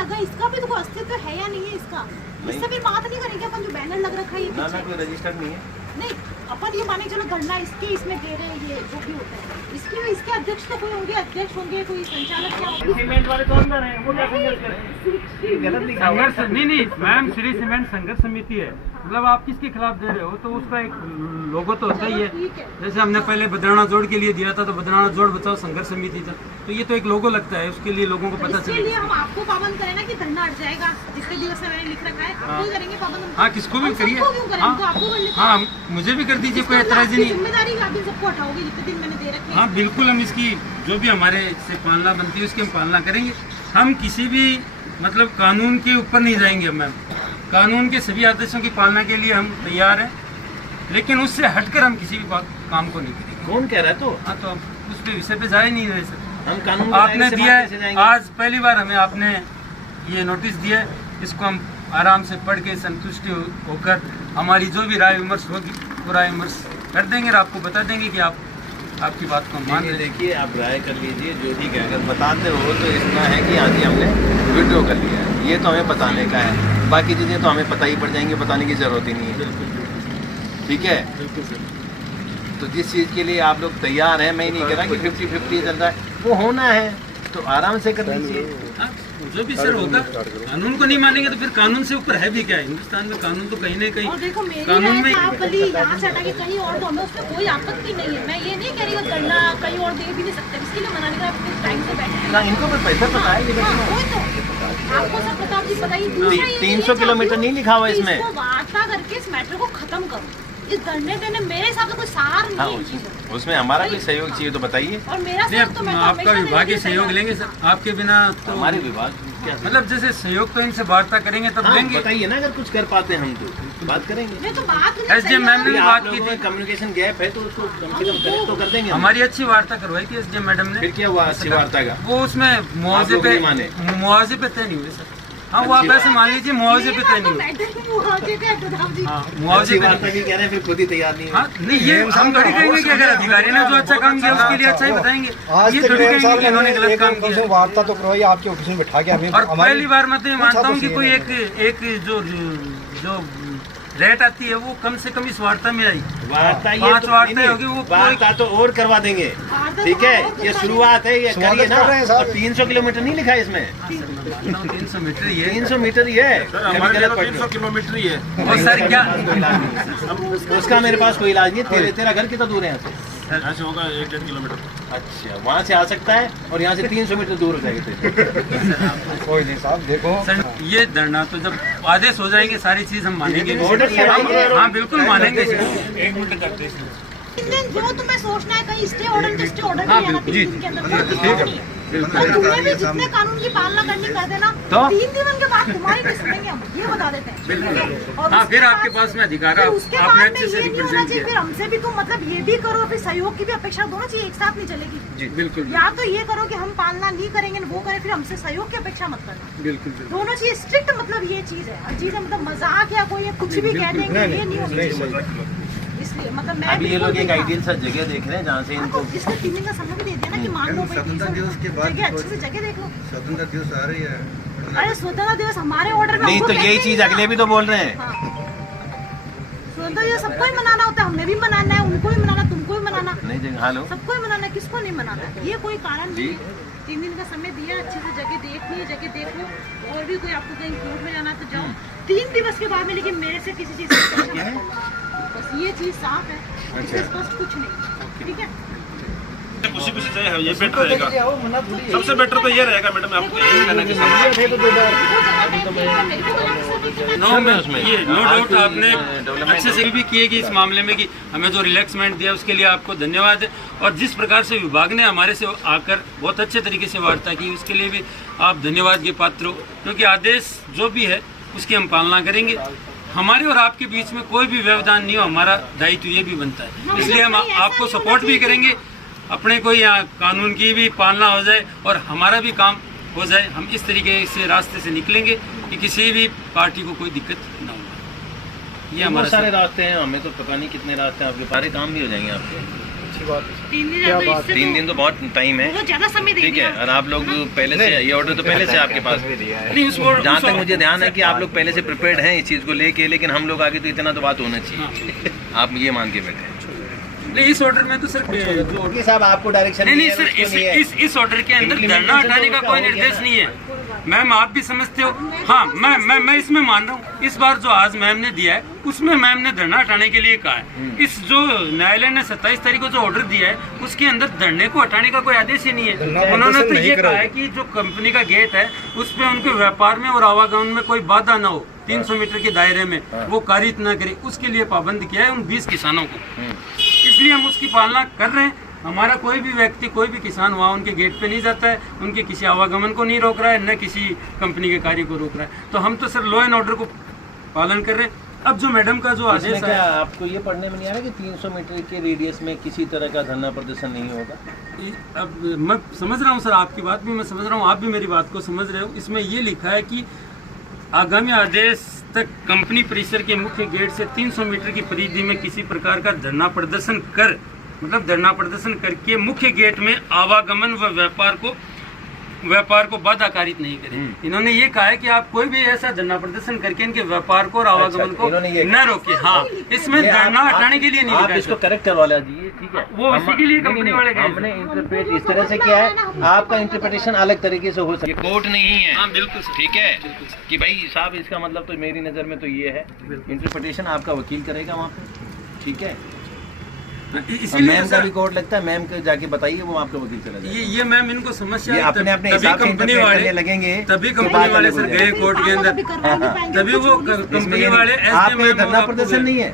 लगा, इसका भी तो कोई अस्तित्व है या नहीं है इसका? इससे भी बात नहीं करेंगे अपन, जो बैनर लग रखा है ये ना कोई रजिस्टर्ड नहीं है। नहीं, अपन ये माने चलो धरना इसके इसमें दे रहे हैं, ये जो भी होता है इसके अध्यक्ष तो कोई होंगे, अध्यक्ष होंगे, कोई संचालक क्या होंगे। सीमेंट वाले तो अंदर हैं, वो क्या संघर्ष करें? गलत लिखा संघर्ष नहीं मैम, श्री सीमेंट संघर्ष समिति है, मतलब आप किसके खिलाफ दे रहे हो, तो उसका एक लोगो तो होता ही है। जैसे हमने पहले बदराना जोड़ के लिए दिया था, तो बदराना जोड़ बचाओ संघर्ष समिति था, तो ये तो एक लोगो लगता है, उसके लिए लोगों को पता इसके चले। लिए हम आपको पाबंद करें ना कि धरना हट जाएगा, जितने दिवस से मैंने लिख रखा है आपको करेंगे पाबंद। हाँ, किसको भी करिए। हाँ, हाँ, मुझे भी कर दीजिए, कोई एतराज नहीं। जिम्मेदारी आप सबको हटाओगे जितने दिन मैंने दे रखे। हाँ बिल्कुल, हम इसकी जो भी हमारे से पालना बनती है उसकी हम पालना करेंगे। हम किसी भी मतलब कानून के ऊपर नहीं जाएंगे मैम, कानून के सभी आदेशों की पालना के लिए हम तैयार हैं, लेकिन उससे हटकर हम किसी भी काम को नहीं करेंगे। कौन कह रहा है? तो हाँ, तो उस पे विषय पे जा ही नहीं रहे सर। हम कानून आपने दिया है, आज पहली बार हमें आपने ये नोटिस दिया है, इसको हम आराम से पढ़ के संतुष्टि होकर हमारी जो भी राय विमर्श होगी वो राय विमर्श कर देंगे और आपको बता देंगे कि आपकी बात को मान रहे। देखिए, आप राय कर लीजिए जो भी है, अगर बताते हो तो इतना है कि आज ही हमने वीडियो कर लिया है, ये तो हमें बताने का है, बाकी चीज़ें तो हमें पता ही पड़ जाएंगी, बताने की ज़रूरत ही नहीं है। ठीक है, बिल्कुल सर। तो जिस चीज़ के लिए आप लोग तैयार हैं, मैं ही नहीं कह रहा कि 50-50 चल रहा है, वो होना है तो आराम से कर लीजिए। हाँ, जो भी सर होगा, कानून को नहीं मानेंगे तो फिर कानून से ऊपर है भी क्या? हिंदुस्तान में कानून तो कहीं ना कहीं, और देखो मेरी कानून में आप भले यहाँ से हटा के कहीं और दो, हमें उसमें कोई आपत्ति नहीं है। मैं ये नहीं कह रही हूँ करना कहीं और दे भी नहीं सकते, इसके लिए मना नहीं कर, अपने टाइम से बैठे। इनको भी पैसा पता है, आपको सब पता, आप बताइए। 300 किलोमीटर नहीं लिखा हुआ इसमें। वार्ता करके इस मैटर को खत्म करो। इस धरने देने मेरे हिसाब से कोई सार नहीं है। उसमें हमारा भी सहयोग चाहिए तो बताइए। और मेरा सहयोग तो मैं आपका विभागीय सहयोग लेंगे सर, आपके बिना तो हमारे विभाग क्या मतलब जैसे सहयोग तो इनसे वार्ता करेंगे तब देंगे। बताइए ना, अगर कुछ कर पाते हैं हम तो बात करेंगे। नहीं तो बात SDM मैम ने भी बात की थी, कम्युनिकेशन गैप है तो उसको कम से कम करेक्ट तो कर देंगे। हमारी अच्छी वार्ता करवाई थी SDM मैडम ने। फिर क्या हुआ अच्छी वार्ता का? वो उसमें मुआवजे पे तय नहीं हुए सर। हाँ, वो आप ऐसे मान लीजिए मुआवजे पे तय नहीं हुए। हाँ, मुआवजे पे वार्ता की कह रहे हैं, फिर खुद ही तैयार नहीं है। हाँ, नहीं ये हम थोड़ी कहेंगे कि अगर अधिकारी ने जो अच्छा काम किया उसके लिए अच्छा ही बताएंगे, ये थोड़ी कहेंगे कि इन्होंने गलत काम किया। वार्ता तो करवाई आपके ऑफिस में बिठा के हमें। और पहली बार मैं तो ये मानता हूँ कि कोई एक जो रेट आती है वो कम से कम इस वार्ता में आई। वार्ता ये 5 तो वार्ता होगी, वो वार्ता तो और करवा देंगे। ठीक है, ये शुरुआत है, ये करिए ना। और 300 किलोमीटर नहीं लिखा है इसमें, 300 मीटर ही है। 300 मीटर ही है। 300 किलोमीटर ही है। और सर क्या उसका मेरे पास कोई इलाज नहीं है। तेरा घर कितना दूर है यहाँ से? ऐसे होगा 1-1.5 किलोमीटर। अच्छा, वहाँ से आ सकता है और यहाँ से 300 मीटर दूर हो जाएगा। कोई नहीं साहब, देखो सर, ये धरना तो जब आदेश हो जाएंगे सारी चीज हम मानेंगे। ऑर्डर कराइए। हाँ बिल्कुल मानेंगे। 1 मिनट करते हैं। जो तुम्हें सोचना है कहीं स्टे ऑर्डर तो स्टे ऑर्डर हाँ, नहीं है, 3 दिन के अंदर कोई दिक्कत नहीं है। और तुम्हें भी जितने कानून की पालना करनी कर देना, तो 3 दिन के बाद तुम्हारी नहीं सुनेंगे, हम ये बता देते हैं। और हाँ, उसके फिर बाद- आपके पास में अधिकार फिर है, उसके आपने बाद अच्छे से में ये नहीं होना रिप्रेजेंट चाहिए, किया। फिर हमसे भी तुम मतलब ये भी करो, फिर सहयोग की भी अपेक्षा दोनों चीज एक साथ नहीं चलेगी। जी बिल्कुल या तो ये करो कि हम पालना नहीं करेंगे वो करें, फिर हमसे सहयोग की अपेक्षा मत करना। बिल्कुल। दोनों चीज स्ट्रिक्ट, मतलब ये चीज है। हर चीज है मतलब मजाक या कोई कुछ भी कह देंगे, ये नहीं होनी चाहिए। इसलिए मतलब मैं अभी ये लोग एक बिल्कुल आइडियल सा जगह देख रहे हैं जहाँ से हाँ, इनको तो इसको 3 दिन का समय भी दे दिया ना कि मान लो भाई स्वतंत्रता दिवस के बाद जगह अच्छे से जगह देख लो। स्वतंत्रता दिवस आ रही है। अरे स्वतंत्रता दिवस हमारे ऑर्डर में नहीं हमको तो कहते यही ही चीज नहीं अगले भी तो बोल रहे हैं। हाँ। स्वतंत्रता दिवस सबको ही मनाना होता है, हमें भी मनाना है, उनको भी मनाना, तुमको भी मनाना, नहीं जगह हेलो सबको ही मनाना है, किसको नहीं मनाना है। ये कोई कारण नहीं है। 3 दिन का समय दिया, अच्छे से जगह देखनी है, जगह देख लो। और भी कोई आपको कहीं कोर्ट में जाना है तो जाओ 3 दिवस के बाद में, लेकिन मेरे से किसी चीज की बस ये चीज साफ है, इससे स्पष्ट कुछ नहीं। ठीक है, खुशी चाहिए, ये बेटर रहेगा। सबसे बेटर तो ये रहेगा मैडम, आपको यही कहना कि नो डाउट आपने अच्छे से भी किए कि इस मामले में कि हमें जो रिलैक्समेंट दिया उसके लिए आपको धन्यवाद है। और जिस प्रकार से विभाग ने हमारे से आकर बहुत अच्छे तरीके से वार्ता की उसके लिए भी आप धन्यवाद के पात्र हो, क्योंकि आदेश जो भी है उसकी हम पालना करेंगे। हमारे और आपके बीच में कोई भी व्यवधान नहीं हो, हमारा दायित्व ये भी बनता है, इसलिए हम आपको सपोर्ट भी करेंगे। अपने को यहाँ कानून की भी पालना हो जाए और हमारा भी काम हो जाए, हम इस तरीके से रास्ते से निकलेंगे कि किसी भी पार्टी को कोई दिक्कत ना हो। ये हमारे सारे रास्ते हैं, हमें तो पता नहीं कितने रास्ते हैं, आपके सारे काम भी हो जाएंगे आपके। अच्छी बात है। 3 दिन क्या तो बात इससे 3 दिन तो बहुत टाइम है, बहुत ज्यादा समय दे ठीक दिया। है। और आप लोग पहले से, ये ऑर्डर तो पहले से आपके पास, नहीं जहाँ तक मुझे ध्यान है कि आप लोग पहले से प्रिपेयर्ड हैं इस चीज़ को लेके, लेकिन हम लोग आगे तो इतना तो बात होना चाहिए, आप ये मान के बैठे। नहीं, इस ऑर्डर में तो सर जो साहब आपको डायरेक्शन नहीं नहीं सर, इस ऑर्डर के अंदर धरना हटाने का कोई निर्देश नहीं है। मैम आप भी समझते हो। हाँ, मैं इसमें मान रहा हूँ, इस बार जो आज मैम ने दिया है उसमें मैम ने धरना हटाने के लिए कहा है। इस जो न्यायालय ने 27 तारीख को जो ऑर्डर दिया है उसके अंदर धरने को हटाने का कोई आदेश ही नहीं है। उन्होंने तो ये कहा है कि जो कंपनी का गेट है उस पर उनके व्यापार में और आवागमन में कोई बाधा ना हो, 300 मीटर के दायरे में वो कारित न करे, उसके लिए पाबंद किया है उन 20 किसानों को। इसलिए हम उसकी पालना कर रहे हैं। हमारा कोई भी व्यक्ति, कोई भी किसान वहाँ उनके गेट पे नहीं जाता है, उनके किसी आवागमन को नहीं रोक रहा है, न किसी कंपनी के कार्य को रोक रहा है। तो हम तो सर लॉ एंड ऑर्डर को पालन कर रहे हैं। अब जो मैडम का जो आदेश है, क्या आपको ये पढ़ने में नहीं आ रहा कि 300 मीटर के रेडियस में किसी तरह का धरना प्रदर्शन नहीं होगा? अब मैं समझ रहा हूँ सर, आपकी बात भी मैं समझ रहा हूँ, आप भी मेरी बात को समझ रहे हो। इसमें ये लिखा है कि आगामी आदेश तक कंपनी परिसर के मुख्य गेट से 300 मीटर की परिधि में किसी प्रकार का धरना प्रदर्शन कर, मतलब धरना प्रदर्शन करके मुख्य गेट में आवागमन व व्यापार को बाधा कारित नहीं करें। इन्होंने ये कहा है कि आप कोई भी ऐसा धरना प्रदर्शन करके इनके व्यापार को और आवागमन को न रोके। हाँ, इसमें धरना हटाने के लिए नहीं लिखा है। इसको करेक्ट करवा लीजिए, ठीक है। वो इसी के लिए कंपनी वाले गए। हमने इंटरप्रेट इस तरह से किया है, आपका इंटरप्रिटेशन अलग तरीके से हो सकता है। कोर्ट नहीं है। हाँ बिल्कुल सर। ठीक है कि भाई साहब इसका मतलब तो मेरी नज़र में तो ये है, इंटरप्रिटेशन आपका वकील करेगा वहाँ पे, ठीक है। इसीलिए मैम का भी कोर्ट लगता है, मैम को जाके बताइए, वो आपका वकील चला जाएगा। ये मैम इनको समस्या ये है, अपने अपने तभी हिसाब से कंपनी इंटरप्रेट वाले करने लगेंगे, तभी तो कंपनी बात वाले अलग सर हो गए जाएगी। कोर्ट के अंदर, तभी वो कंपनी वाले आपका धरना प्रदर्शन नहीं है।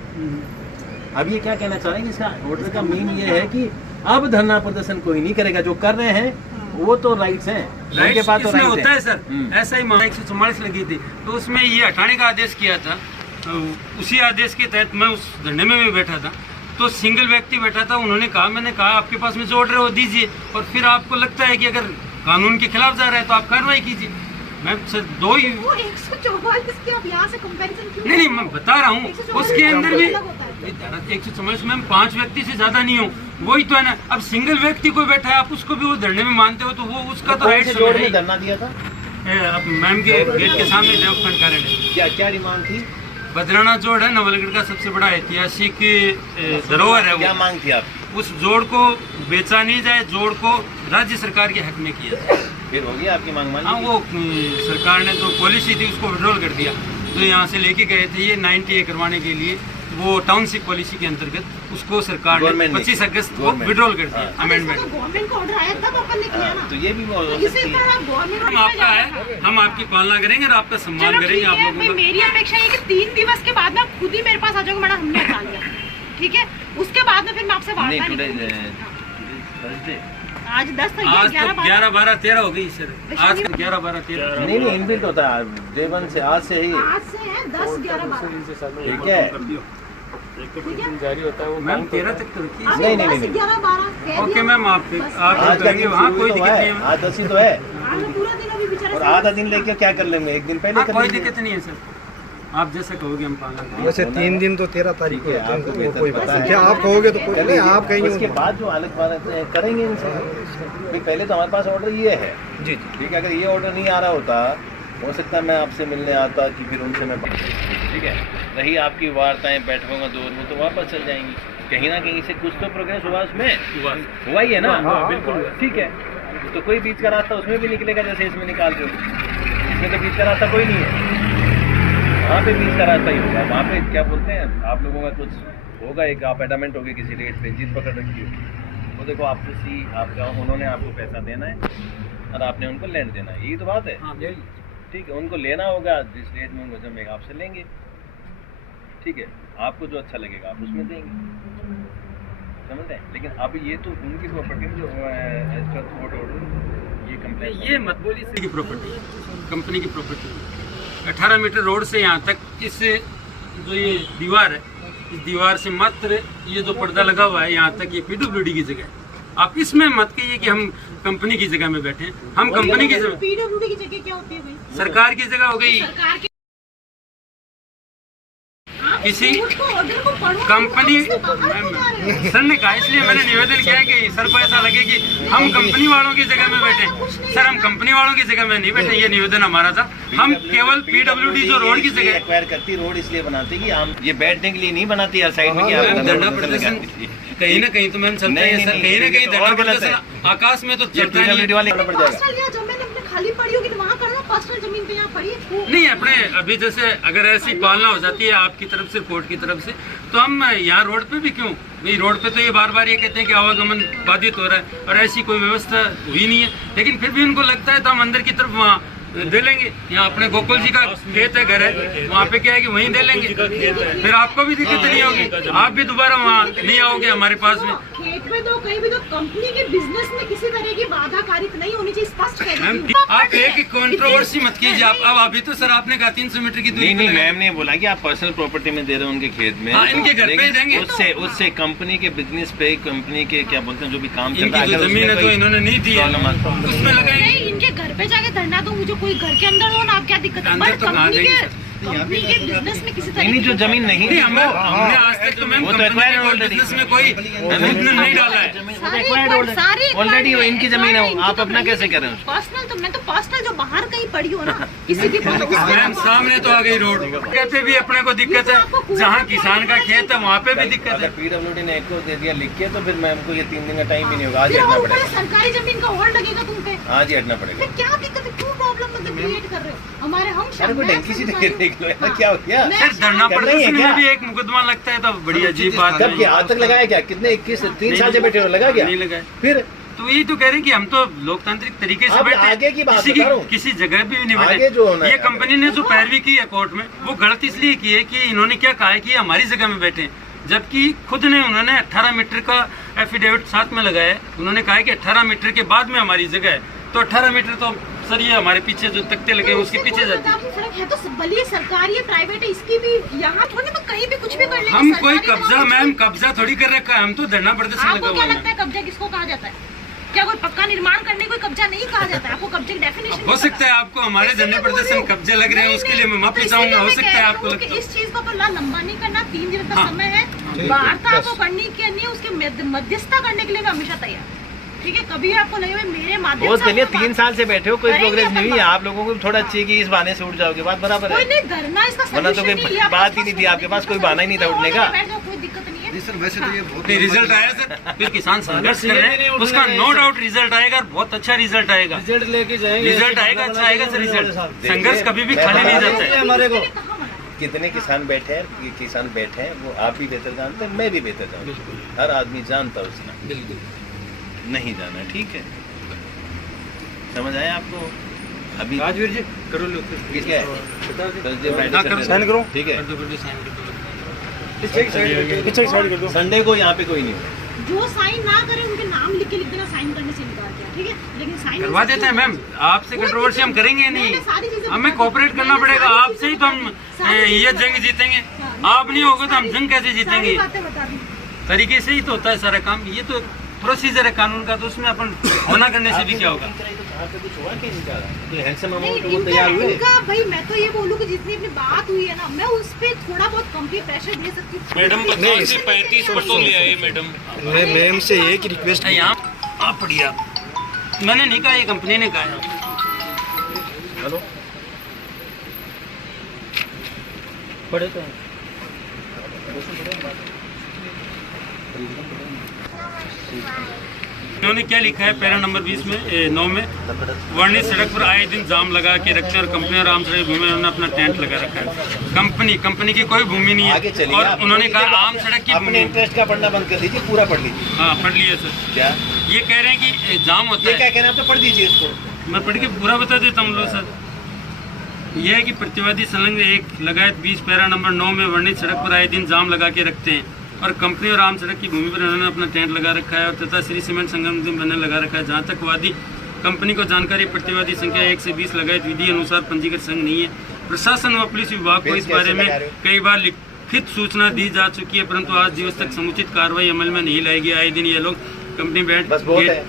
अब ये क्या कहना चाह रहे हैं, इसका ऑर्डर का मीन ये है कि अब धरना प्रदर्शन कोई नहीं करेगा, जो कर रहे हैं वो तो राइट्स हैं, उनके पास तो राइट्स होता है सर। ऐसा ही 144 लगी थी तो उसमें ये हटाने का आदेश किया था। उसी आदेश के तहत मैं उस धरने में भी बैठा था, तो सिंगल व्यक्ति बैठा था। उन्होंने कहा, मैंने कहा आपके पास में जो ऑर्डर है वो दीजिए, और फिर आपको लगता है कि अगर कानून के खिलाफ जा रहा है तो आप कार्रवाई कीजिए। मैं सर दो ही वो 144 के आप यहाँ से कंपैरिजन क्यों? नहीं, मैं बता रहा हूँ 144 उसके अंदर भी अलग होता है। 144 में 5 व्यक्ति से ज्यादा नहीं हो, वही तो है ना। अब सिंगल व्यक्ति कोई बैठा है, आप उसको भी वो धरने में मानते हो तो वो उसका तो राइट में धरना दिया था। अब मैम के गेट के सामने डेवलपमेंट कार्यालय क्या क्या डिमांड थी? बदराना जोड़ है नवलगढ़ का सबसे बड़ा ऐतिहासिक धरोहर है। क्या वो मांग थी आप? उस जोड़ को बेचा नहीं जाए, जोड़ को राज्य सरकार के हक में किया जाए। फिर होगी आपकी मांग मान हाँ, वो सरकार ने जो पॉलिसी थी उसको विड्रॉल कर दिया। तो यहाँ से लेके गए थे ये 90A करवाने के लिए, वो टाउनशिप पॉलिसी के अंतर्गत उसको सरकार ने 25 अगस्त को विड्रॉल कर दिया, अमेंडमेंट। गवर्नमेंट का ऑर्डर आया तब अपन ने किया ना। तो ये भी हो इसी सकती है। तरह गवर्नमेंट हम आपका है, हम आपकी पालना करेंगे और आपका सम्मान चलो करेंगे ठीक आप है, लोगों का। मेरी अपेक्षा है कि 3 दिवस के बाद में खुद ही मेरे पास आ जाओगे, मैडम हमने हटा लिया, ठीक है। उसके बाद में फिर मैं आपसे नहीं, वार्ता टुडे नहीं करूंगी। थर्सडे। आज 10 तक आज तो 11 11, 12, 13 हो गई सर। आज 11, 12, 13 नहीं नहीं, इनबिल्ट होता है डे 1 से, आज से ही, आज से है 10, 11, 12 ठीक है। मैम 13 तक तो रखी है। नहीं, नहीं, नहीं, 10, 11, 12 ओके मैम, आप आज का करेंगे दिन वहाँ शुरू कोई तो दिक्कत नहीं है, है। आज 10 ही तो है, आज पूरा दिन अभी बेचारा और आधा दिन लेके क्या कर लेंगे, एक दिन पहले हाँ, कर कोई लेंगे। दिक्कत नहीं है सर, आप जैसा कहोगे हम पालना करेंगे। वैसे 3 दिन तो 13 तारीख को ठीक है, होते हैं, आपको तो बेहतर कोई पता बात है। नहीं। क्या आप कहोगे तो कोई नहीं, आप कहेंगे उसके बाद जो अलग बात करेंगे इनसे। भाई पहले तो हमारे पास ऑर्डर ये है, जी ठीक है। अगर ये ऑर्डर नहीं आ रहा होता, हो सकता है मैं आपसे मिलने आता कि फिर उनसे मैं ठीक है। रही आपकी वार्ताएं, बैठकों का दौर, वो तो वापस चल जाएंगी। कहीं ना कहीं से कुछ तो प्रोग्रेस हुआ उसमें, हुआ ही है ना। बिल्कुल ठीक है, तो कोई बीच का रास्ता उसमें भी निकलेगा, जैसे इसमें निकाल रहे हो। इसमें तो बीच का रास्ता कोई नहीं है, वहाँ पे बीच का रास्ता ही होगा। वहाँ पे क्या बोलते हैं, आप लोगों का कुछ होगा, एक आप एडामेंट होगी किसी रेट पे, जीत पकड़ रखी हो, तो देखो आपको आपका उन्होंने आपको पैसा देना है और आपने उनको लैंड देना है, यही तो बात है। हाँ, ठीक है, उनको लेना होगा, जिस रेट में उनको जमेगा आपसे लेंगे, ठीक है। आपको जो अच्छा लगेगा आप उसमें देंगे, समझ रहे हैं। लेकिन अब ये तो उनकी प्रॉपर्टी में जो कोर्ट ऑर्डर ये कंप्लेंट, ये मत बोलिए की प्रॉपर्टी, कंपनी की प्रॉपर्टी 18 मीटर रोड से यहाँ तक, इस जो ये दीवार है, इस दीवार से मात्र ये जो पर्दा लगा हुआ है यहाँ तक, ये PWD की जगह है। आप इसमें मत कहिए कि हम कंपनी की जगह में बैठे हैं, हम कंपनी की जगह, PWD की जगह क्या होती है भाई? सरकार की जगह हो गई। सरकार की आप किसी ऑर्डर को पढ़ो, कंपनी उसके बाहर क्यों आ रहे हो? सर ने कहा, इसलिए मैंने निवेदन किया है कि सर को ऐसा लगे कि हम कंपनी वालों की जगह में बैठे। सर हम कंपनी वालों की जगह में नहीं बैठे, ये निवेदन हमारा था। हम केवल PWD जो रोड की जगह एक्वायर करती, रोड इसलिए बनाती कि हम ये बैठने के लिए नहीं बनाती यार, साइड में धरना प्रदर्शन कहीं ना कहीं तो मैम चलता है सर, कहीं ना कहीं धरना प्रदर्शन आकाश में तो चलता है। पर्सनल या जमीन अपने खाली पड़ी होगी तो वहाँ करना, पर्सनल जमीन पे यहाँ पड़ी है। नहीं अपने अभी जैसे अगर ऐसी पालना हो जाती है आपकी तरफ से, कोर्ट की तरफ से, तो हम यहाँ रोड पे भी क्यों भाई, रोड पे तो ये बार बार ये कहते हैं कि आवागमन बाधित हो रहा है और ऐसी कोई व्यवस्था हुई नहीं है, लेकिन फिर भी उनको लगता है तो हम अंदर की तरफ वहाँ दे लेंगे। यहाँ अपने गोकुल जी का खेत है, घर है, वहाँ पे क्या है कि वहीं दे लेंगे, फिर आपको भी दिक्कत नहीं होगी, आप भी दोबारा वहाँ नहीं आओगे हमारे पास में। खेत में तो कहीं भी तो कंपनी के बिजनेस में किसी तरह की बाधा कारित नहीं होनी चाहिए, स्पष्ट कह मैम देती हूँ। आप एक कंट्रोवर्सी मत कीजिए आप। अब अभी तो सर आपने कहा 300 मीटर की दूरी नहीं पे मैम ने बोला कि आप पर्सनल प्रॉपर्टी में दे रहे हो उनके खेत में। हाँ, इनके घर पे ही देंगे। उससे कंपनी के बिजनेस पे, कंपनी के क्या बोलते हैं जो भी काम चल रहा इनकी जो जमीन है तो इन्होंने नहीं दी है, उसमें लगाएंगे। नहीं, इनके घर पे जाके धरना दो, मुझे कोई घर के अंदर हो ना, आप क्या दिक्कत है? अंदर बट तो कहाँ देंगे कंपनी के बिजनेस में किसी तरह नहीं जो जमीन नहीं नहीं, हमने आज तक तो मैम वो तो कंपनी acquired के already। बिजनेस में कोई इन्होंने नहीं डाला है। ऑलरेडी इनकी जमीन है, आप अपना कैसे कर रहे हो? पर्सनल तो मैं तो पर्सनल जो बाहर कहीं पड़ी हो ना किसी की मैम सामने तो आ गई रोड, कहते भी अपने को दिक्कत है, जहाँ किसान का खेत है वहाँ पे भी दिक्कत है। अगर PWD ने एक को दे दिया लिख के तो फिर मैम को ये 3 दिन का टाइम भी नहीं होगा, आज ही फिर हटना और पड़ेगा, सरकारी जमीन का और लगेगा तुम पे, आज ही हटना पड़ेगा। फिर क्या दिक्कत है? क्यों प्रॉब्लम मतलब क्रिएट कर रहे हो? हमारे हम अरे कोई ढंग सी देख लो यार, क्या हो गया? सर धरना करना ही है प्रदर्शन क्या? में भी एक मुकदमा लगता है तो बड़ी अजीब बात कब है। क्या आज तक लगाया क्या? कितने 3 साल से बैठे हो, लगा क्या? नहीं लगाए। फिर तो यही तो कह रहे हैं कि हम तो लोकतांत्रिक तरीके से अब बैठे, आगे की बात किसी बता रहा हूँ। किसी जगह भी नहीं आगे जो होना बैठे। ये है। कंपनी ने जो पैरवी की है कोर्ट में, वो गलत इसलिए की है कि इन्होंने क्या कहा है कि हमारी जगह में बैठे, जबकि खुद ने उन्होंने 18 मीटर का एफिडेविट साथ में लगाया है। उन्होंने कहा है कि 18 मीटर के बाद में हमारी जगह है, तो 18 मीटर तो सर ये हमारे पीछे जो तख्ते लगे हैं उसके पीछे जाती है। फर्क है तो भले सरकारी है प्राइवेट है, इसकी भी यहाँ थोड़ी तो कहीं भी कुछ भी कर लेंगे। हम कोई सरकारी कब्जा तो मैम कब्जा थोड़ी कर रखा है, हम तो धरना प्रदर्शन लगा आपको हुआ क्या है। लगता है कब्जा किसको कहा जाता है? क्या कोई पक्का निर्माण करने को कब्जा नहीं कहा जाता है? आपको कब्जे की डेफिनेशन हो सकता है आपको हमारे धरने प्रदर्शन कब्जे लग रहे हैं, उसके लिए मैं माफी चाहूंगा, हो सकता है आपको लगता है। इस चीज को अपन लंबा नहीं करना, 3 दिन का हाँ। समय है, वार्ता आपको करनी के नहीं, उसके मध्यस्थता करने के लिए मैं हमेशा तैयार, ठीक है? कभी आपको लगे भाई मेरे माध्यम बहुत से चलिए आपको 3 साल से बैठे हो, कोई करेंगे प्रोग्रेस नहीं अपन हुई, बात। आप लोगों को भी थोड़ा चाहिए कि इस बहाने से उठ जाओगे, बात बराबर कोई है। नहीं धरना इसका वरना तो solution कोई नहीं है, आपको बात ही नहीं थी, आपके पास कोई बहाना ही नहीं था उठने का। बैठ जाओ, कोई दिक्कत नहीं है। सर वैसे तो ये बहुत नहीं रिजल्ट आया सर, फिर किसान संघर्ष कर रहे हैं, उसका नो डाउट रिजल्ट आएगा, और बहुत अच्छा रिजल्ट आएगा। रिजल्ट लेके जाएंगे, रिजल्ट आएगा, अच्छा आएगा सर रिजल्ट। संघर्ष कभी भी खाली नहीं जाता है। हमारे को कहाँ मना? कितने किसान बैठे हैं, ये किसान बैठे हैं, वो आप भी बेहतर जानते हैं, मैं भी बेहतर जानता हूँ, हर आदमी जानता है उसने नहीं जाना, ठीक है? समझ आया आपको? अभी राजवीर जी करो लो किसका है? साइन करो। ठीक है, पीछे साइड कर दो। संडे को यहाँ पे कोई नहीं होगा। जो साइन ना करे उनके नाम लिख के लिख देना, साइन करने से इनकार किया, ठीक है? लेकिन साइन करवा देते हैं मैम, आपसे कंट्रोवर्सी हम करेंगे नहीं, हमें कोऑपरेट करना पड़ेगा, आपसे ही तो हम ये जंग जीतेंगे। आप नहीं होगा तो हम जंग कैसे सारी जीतेंगे? बातें बता दी। तरीके से ही तो होता है सारा काम, ये तो प्रोसीजर है कानून का, तो उसमें अपन मना करने से भी क्या होगा? नहीं, इनका भाई मैं तो ये बोलूँ कि जितनी अपनी बात हुई है ना, मैं उस पर थोड़ा बहुत कम भी प्रेशर दे सकती हूँ। मैडम नहीं, 35% ले आए मैडम। मैं मैम से एक रिक्वेस्ट यहाँ आप पढ़िए आप, मैंने नहीं कहा, ये कंपनी ने कहा है। हेलो पढ़े तो इन्होंने क्या लिखा है पैरा नंबर 20 में 9 में, वर्णित सड़क पर आए दिन जाम लगा के रखते हैं और कंपनी और आम सड़क भूमि में उन्होंने अपना टेंट लगा रखा है। कंपनी की कोई भूमि नहीं आगे है, चलिए, और आप उन्होंने देखिए, कहा आप आम सड़क की अपने भूमि। इंटरेस्ट का पढ़ना बंद कर दीजिए, पूरा पढ़ लीजिए। हाँ पढ़ लिया सर। क्या ये कह रहे हैं कि जाम होता ये क्या है, कहना है, आप तो पढ़ दीजिए इसको। मैं पढ़ के पूरा बता देता हूँ लो सर। यह है कि प्रतिवादी संलग्न 1 लगायत 20 पैरा नंबर 9 में वर्णित सड़क पर आए दिन जाम लगा के रखते हैं और कंपनी और आम सड़क की भूमि पर उन्होंने अपना टेंट लगा रखा है और तथा श्री सीमेंट संगम बनने लगा रखा है। जहाँ तक वादी कंपनी को जानकारी, प्रतिवादी संख्या 1 से 20 लगायत विधि अनुसार पंजीकृत संघ नहीं है। प्रशासन व पुलिस विभाग को इस बारे में कई बार लिखित सूचना दी जा चुकी है, परंतु आज दिवस तक समुचित कार्रवाई अमल में नहीं लाई गई। आए दिन ये लोग कंपनी बैठ बस बहुत है।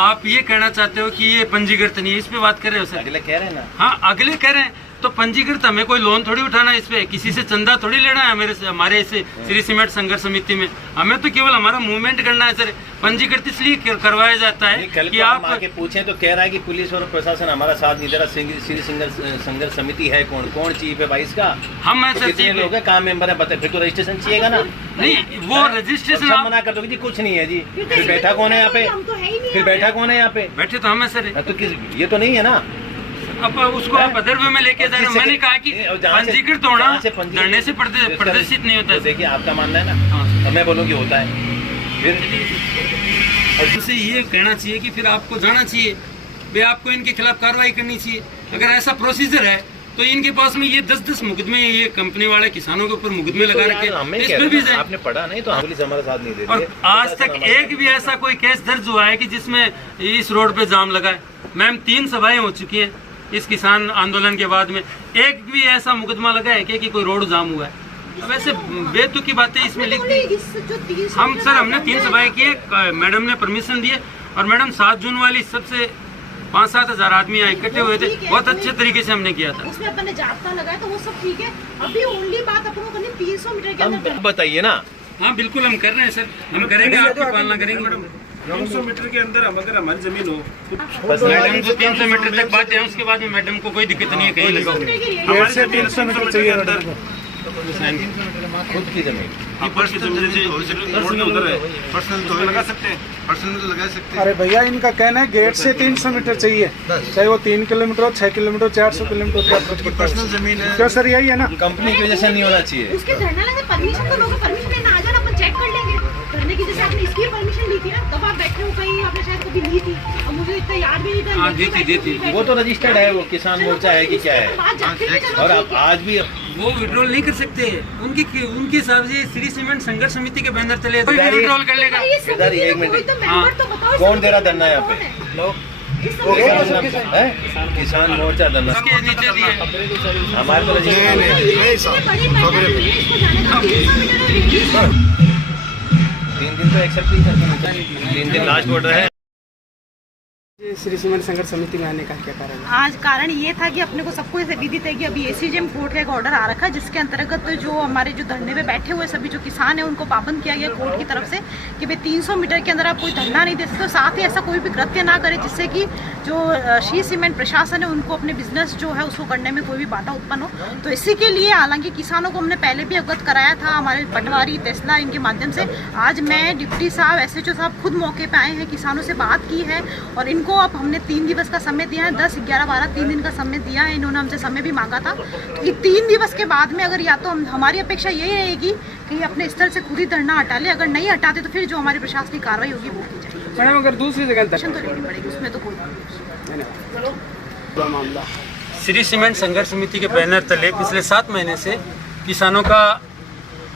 आप ये कहना चाहते हो कि ये पंजीकृत नहीं है, इस पे बात कर रहे हो सर? अगले कह रहे हैं ना, हाँ अगले कह रहे हैं, तो पंजीकृत हमें कोई लोन थोड़ी उठाना है, इस पे किसी से चंदा थोड़ी लेना है हमारे इसे श्री सीमेंट संघर्ष समिति में। हमें तो केवल हमारा मूवमेंट करना है सर। पंजीकृत इसलिए करवाया जाता है कल कि को आप हम आके पूछें तो कह रहा है कि पुलिस और प्रशासन हमारा साथ नहीं दे रहा। श्री संघर्ष समिति है कौन चीफ है भाई इसका? हम है सर कितने चीफ लोग हैं, कहाँ मेंबर है बताए? फिर तो रजिस्ट्रेशन चाहिएगा ना। नहीं, वो रजिस्ट्रेशन सब आप मना कर दोगे जी कुछ नहीं है जी, फिर बैठा कौन है यहाँ पे? हम तो है ही नहीं फिर बैठा कौन है यहाँ पे? बैठे तो हम है सर। तो किस ये तो नहीं है ना। अब उसको आप अदर वे में लेके जा रहे हो। मैंने कहा कि पंजीकृत होना धरने से प्रदर्शित नहीं होता है। देखिए आपका मानना है ना, हाँ। अब मैं बोलूँ कि होता है। फिर उसे ये कहना चाहिए कि फिर आपको जाना चाहिए भाई, आपको इनके खिलाफ कार्रवाई करनी चाहिए। अगर ऐसा प्रोसीजर है तो इनके पास में ये 10-10 मुकदमे ये कंपनी वाले किसानों के ऊपर मुकदमे लगा रखे, इस पे भी जाए। आपने पढ़ा नहीं तो पुलिस हमारा साथ नहीं देती। और आज तक एक भी ऐसा कोई केस दर्ज हुआ है कि जिसमें इस रोड पे जाम लगा है? मैम 3 सभाएं हो चुकी हैं इस किसान आंदोलन के बाद में, एक भी ऐसा मुकदमा लगा है कि कोई रोड जाम हुआ है? वैसे बेतुकी बातें इसमें लिख दी। हमने 3 सभाएं की, मैडम ने परमिशन दिए और मैडम 7 जून वाली सबसे 5-7 हजार आदमी यहाँ इकट्ठे हुए थे, बहुत अच्छे तरीके से हमने किया था। उसमें अपन ने जाब्ता लगाया तो वो सब ठीक है। अभी ओनली बात अपन को करनी 300 मीटर के अंदर। बताइए ना। हाँ बिल्कुल हम कर रहे हैं सर, हम करेंगे, आपकी पालना करेंगे। 300 मीटर के अंदर हम अगर हमारी जमीन हो बस मैडम जो 300 मीटर तक बात है, उसके बाद में मैडम को कोई दिक्कत नहीं है, कहीं लगाओ। हमारी जमीन 300 मीटर के अंदर खुद की जमीन उधर है, पर्सनल तो लगा सकते हैं, पर्सनल तो लगा सकते हैं। अरे भैया इनका कहना है गेट से 300 मीटर चाहिए, चाहे वो 3 किलोमीटर हो, 6 किलोमीटर, 400 किलोमीटर, क्या फर्क पड़ता है? पर्सनल जमीन है। क्यों सर, यही है ना। कंपनी की वजह से नहीं होना चाहिए। उसके धरना लेने परमिशन तो लोगों परमिशन लेना आ जाना, अपन चेक कर लेंगे। धरने की जैसे आपने इसकी परमिशन ली थी ना, तब आप बैठे हो कहीं, आपने शायद कभी ली थी, अब मुझे इतना याद भी नहीं था। हाँ, देती। वो तो रजिस्टर्ड है, वो किसान मोर्चा है कि क्या है। और आप आज भी वो विड्रॉल नहीं कर सकते, उनके हिसाब से श्री सीमेंट संघर्ष समिति के बैनर चले, कोई भी विड्रॉल कर लेगा। इधर एक मिनट, हाँ। कौन दे रहा धरना यहाँ पे? किसान मोर्चा धरना इसके नीचे दिए हमारे तो रजिस्टर 3 दिन तो एक्सेप्ट नहीं करते, 3 दिन लास्ट ऑर्डर है। श्री सीमेंट संघर्ष समिति में आने का क्या कारण है? आज कारण ये था कि अपने को सबको ऐसे विदित है कि अभी एसीजेएम कोर्ट का एक ऑर्डर आ रखा है, जिसके अंतर्गत जो हमारे जो धरने पे बैठे हुए सभी जो किसान हैं उनको पाबंद किया गया कोर्ट की तरफ से कि भाई 300 मीटर के अंदर आप कोई धरना नहीं दे सकते, साथ ही ऐसा कोई भी कृत्य ना करे जिससे कि जो श्री सीमेंट प्रशासन है उनको अपने बिजनेस जो है उसको करने में कोई भी बाधा उत्पन्न हो। तो इसी के लिए हालांकि किसानों को हमने पहले भी अवगत कराया था, हमारे पटवारी तहसीलदार इनके माध्यम से। आज मैं डिप्टी साहब SHO साहब खुद मौके पे आए हैं, किसानों से बात की है और इनको अब हमने 3 दिवस का समय दिया है, 10, 11, 12 3 दिन का समय दिया है। इन्होंने हमसे समय भी मांगा था। तो ये 3 दिवस के बाद में अगर या तो हमारी अपेक्षा यही रहेगी कि अपने स्थल से खुद ही धरना हटा ले, अगर नहीं हटाते तो फिर जो हमारी प्रशासनिक कार्रवाई होगी वो की जाएगी। मैडम अगर दूसरी जगह दर्शन तो लेनी पड़ेगी, उसमें तो कोई मामला श्री सीमेंट संघर्ष समिति के बैनर तले पिछले 7 महीने से किसानों का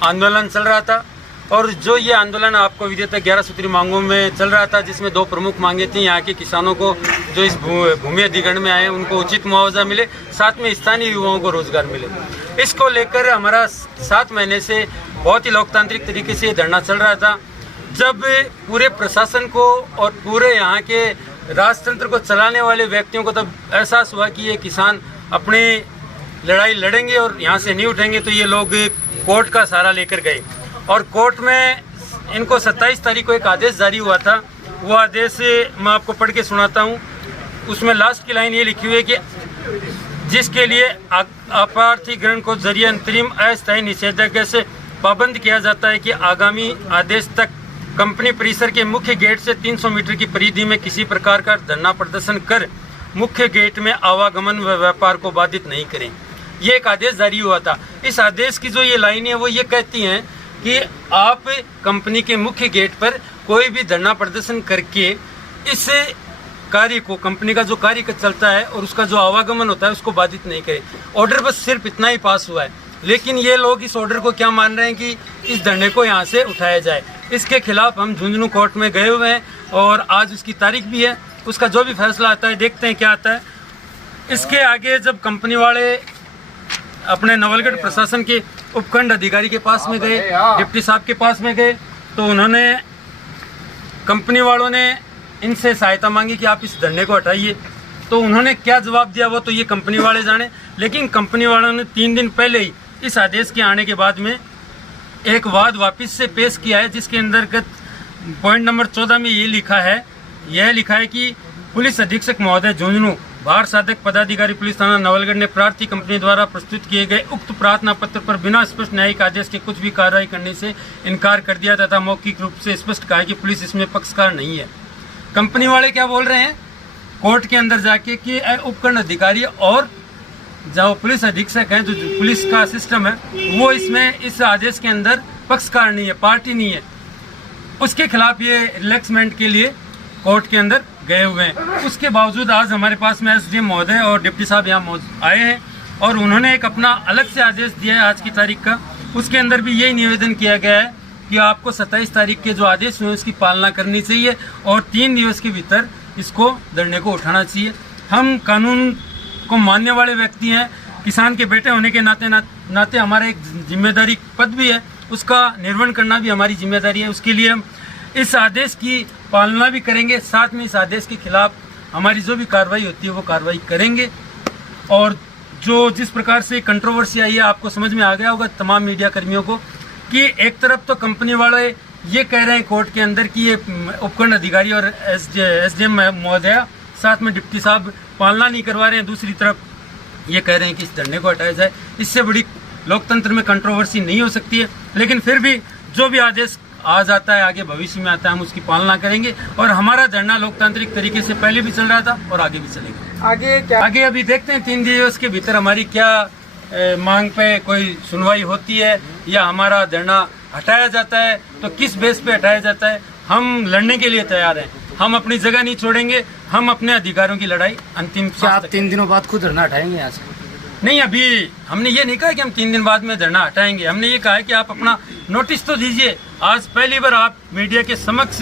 आंदोलन चल रहा था और जो ये आंदोलन आपको विदित है 11 सूत्री मांगों में चल रहा था, जिसमें 2 प्रमुख मांगे थी। यहाँ के किसानों को जो इस भूमि अधिग्रहण में आए उनको उचित मुआवजा मिले, साथ में स्थानीय युवाओं को रोजगार मिले। इसको लेकर हमारा 7 महीने से बहुत ही लोकतांत्रिक तरीके से ये धरना चल रहा था। जब पूरे प्रशासन को और पूरे यहाँ के राजतंत्र को चलाने वाले व्यक्तियों को तब एहसास हुआ कि ये किसान अपनी लड़ाई लड़ेंगे और यहाँ से नहीं उठेंगे, तो ये लोग कोर्ट का सहारा लेकर गए और कोर्ट में इनको 27 तारीख को एक आदेश जारी हुआ था। वो आदेश मैं आपको पढ़ के सुनाता हूँ। उसमें लास्ट की लाइन ये लिखी हुई है कि जिसके लिए अपार्थीकरण को जरिए अंतरिम अस्थायी निषेधाज्ञा से पाबंद किया जाता है कि आगामी आदेश तक कंपनी परिसर के मुख्य गेट से 300 मीटर की परिधि में किसी प्रकार का धरना प्रदर्शन कर मुख्य गेट में आवागमन व व्यापार को बाधित नहीं करें। ये एक आदेश जारी हुआ था। इस आदेश की जो ये लाइन है वो ये कहती हैं कि आप कंपनी के मुख्य गेट पर कोई भी धरना प्रदर्शन करके इस कार्य को, कंपनी का जो कार्य चलता है और उसका जो आवागमन होता है उसको बाधित नहीं करें। ऑर्डर बस सिर्फ इतना ही पास हुआ है, लेकिन ये लोग इस ऑर्डर को क्या मान रहे हैं कि इस धरने को यहाँ से उठाया जाए। इसके खिलाफ हम झुंझुनू कोर्ट में गए हुए हैं और आज उसकी तारीख भी है। उसका जो भी फैसला आता है देखते हैं क्या आता है। इसके आगे जब कंपनी वाले अपने नवलगढ़ प्रशासन के उपखंड अधिकारी के पास में गए, डिप्टी साहब के पास में गए, तो उन्होंने, कंपनी वालों ने इनसे सहायता मांगी कि आप इस धरने को हटाइए। तो उन्होंने क्या जवाब दिया वो तो ये कंपनी वाले जाने, लेकिन कंपनी वालों ने 3 दिन पहले ही इस आदेश के आने के बाद में एक वाद वापस से पेश किया है, जिसके अंतर्गत पॉइंट नंबर 14 में यह लिखा है कि पुलिस अधीक्षक महोदय झुंझुनू भार साधक पदाधिकारी पुलिस थाना नवलगढ़ ने प्रार्थी कंपनी द्वारा प्रस्तुत किए गए उक्त प्रार्थना पत्र पर बिना स्पष्ट न्यायिक आदेश के कुछ भी कार्रवाई करने से इनकार कर दिया तथा मौखिक रूप से स्पष्ट कहा कि पुलिस इसमें पक्षकार नहीं है। कंपनी वाले क्या बोल रहे हैं कोर्ट के अंदर जाके कि उपखंड अधिकारी और जो पुलिस अधीक्षक हैं, जो पुलिस का सिस्टम है, वो इसमें इस आदेश के अंदर पक्षकार नहीं है, पार्टी नहीं है। उसके खिलाफ ये रिलैक्समेंट के लिए कोर्ट के अंदर गए हुए हैं। उसके बावजूद आज हमारे पास में एसडीएम महोदय और डिप्टी साहब यहाँ आए हैं और उन्होंने एक अपना अलग से आदेश दिया है आज की तारीख का। उसके अंदर भी यही निवेदन किया गया है कि आपको 27 तारीख के जो आदेश हुए उसकी पालना करनी चाहिए और 3 दिवस के भीतर इसको धरने को उठाना चाहिए। हम कानून को मानने वाले व्यक्ति हैं, किसान के बेटे होने के नाते हमारा एक जिम्मेदारी पद भी है, उसका निर्वहन करना भी हमारी जिम्मेदारी है। उसके लिए हम इस आदेश की पालना भी करेंगे, साथ में इस आदेश के खिलाफ हमारी जो भी कार्रवाई होती है वो कार्रवाई करेंगे। और जो जिस प्रकार से कंट्रोवर्सी आई है आपको समझ में आ गया होगा तमाम मीडिया कर्मियों को कि एक तरफ तो कंपनी वाले ये कह रहे हैं कोर्ट के अंदर कि ये उपखंड अधिकारी और एसडीएम महोदया साथ में डिप्टी साहब पालना नहीं करवा रहे हैं, दूसरी तरफ ये कह रहे हैं कि इस धरने को हटाया जाए। इससे बड़ी लोकतंत्र में कंट्रोवर्सी नहीं हो सकती है, लेकिन फिर भी जो भी आदेश आ जाता है आगे भविष्य में आता है हम उसकी पालना करेंगे। और हमारा धरना लोकतांत्रिक तरीके से पहले भी चल रहा था और आगे भी चलेगा। आगे क्या आगे अभी देखते हैं 3 दिवस के भीतर हमारी क्या मांग पे कोई सुनवाई होती है या हमारा धरना हटाया जाता है, तो किस बेस पे हटाया जाता है। हम लड़ने के लिए तैयार हैं, हम अपनी जगह नहीं छोड़ेंगे, हम अपने अधिकारों की लड़ाई अंतिम। क्या आप 3 दिनों बाद खुद धरना हटाएंगे यहाँ से? नहीं, अभी हमने ये नहीं कहा कि हम 3 दिन बाद में धरना हटाएंगे। हमने ये कहा है कि आप अपना नोटिस तो दीजिए। आज पहली बार आप मीडिया के समक्ष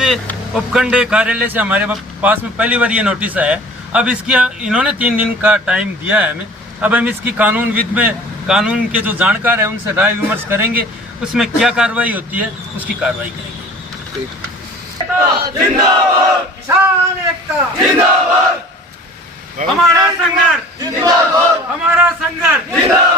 उपखंड कार्यालय से हमारे पास में पहली बार ये नोटिस आया है। अब इसकी इन्होंने 3 दिन का टाइम दिया है हमें। अब हम इसकी कानूनविद में कानून के जो जानकार है उनसे राय विमर्श करेंगे, उसमें क्या कार्रवाई होती है उसकी कार्रवाई करेंगे। जिंदाबाद किसान एकता, जिंदाबाद हमारा संघर्ष, जिंदाबाद हमारा संघर्ष, जिंदाबाद।